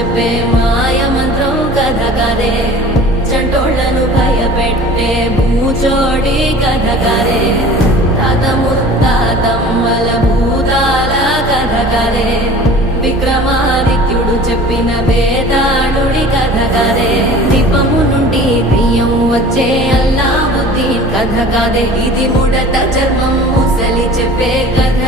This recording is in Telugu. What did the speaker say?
చెప్పే మాయ మంత్రం కథ కదే, చంటోళ్లను భయపెట్టే భూచోడి కథ కదే, తాత ముత్తాతమ్మల భూతాల కథ కదే, విక్రమాదిత్యుడు చెప్పిన వేదాళుడి కథ కదే, దీపము నుండి దెయ్యం వచ్చే అల్లావుద్దీన్ కథ కదే, ఇది ముడత చర్మం ముసలి చెప్పే కథ